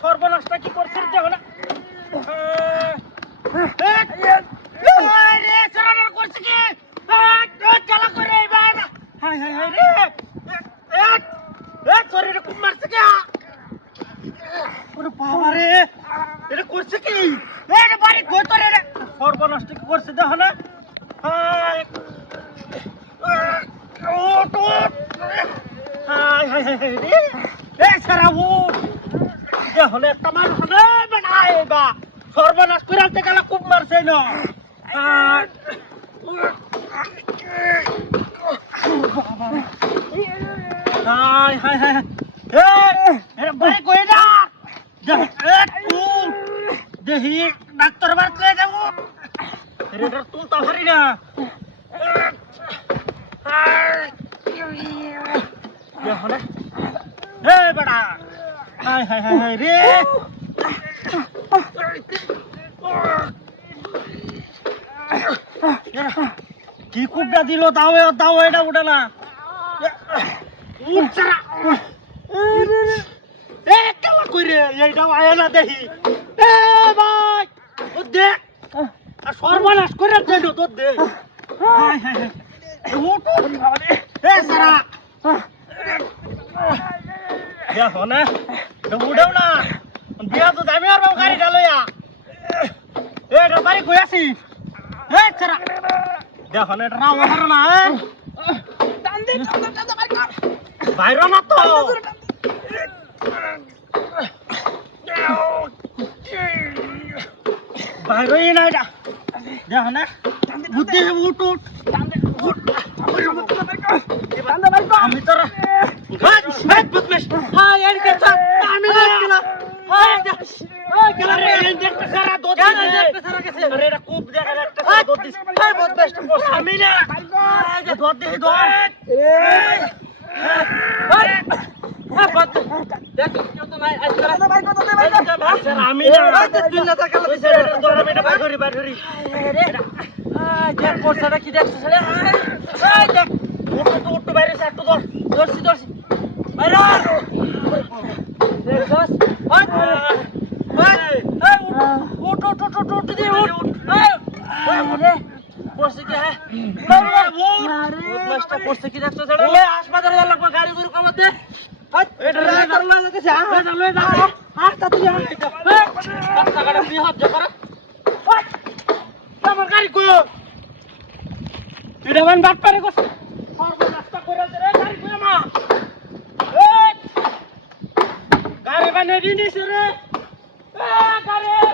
সর্বনাশটা কি করছে দেখো না সর্বনাশটা কি করছে দেখো না হলে একটা মানুষ সর্বনাশ করে আনতে গেলে খুব মারছে না দেখি ডাক্তার বাড়তে যাবো তুলতে পারি না বেড়া হাই হাই হাই হাই রে কি কুপটা দিল তাও তাও এটা উঠে না এইটাও আয় না দেখি ভাই দেখ সর্বনাশ করে তোর দেখ দেখো না উঠেও না বিয়া তো যাবি আর গাড়িটা লইয়া এটা বাড়ি কই আছিস দেখো না এটা রাও হার না বাইর না তো বাইরই না এটা দেখো না বুদ্ধি উঠ উঠ আমি তোর কি দেখছিস উঠতে বাইরে একটু ধরছি বাইরে হাসপাতালে লাগবে গাড়ি গরু কমাতে আমার গাড়ি কো এটা বাট পারে রাস্তা করে গাড়ি কো মা গাড়ি বানিয়ে দিনিস রে গাড়ি